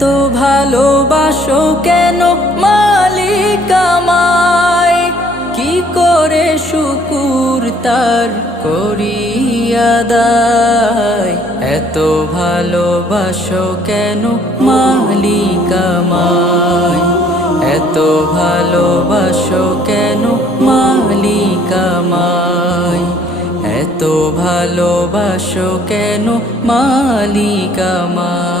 এত ভালোবাসো কেন মালিক আমায়, কি করে শুকুর তার করি আদায়। এত ভালোবাসো কেন মালিক আমায়, এত ভালোবাসো কেন মালিক আমায়, এত ভালোবাসো কেন মালিক আমায়।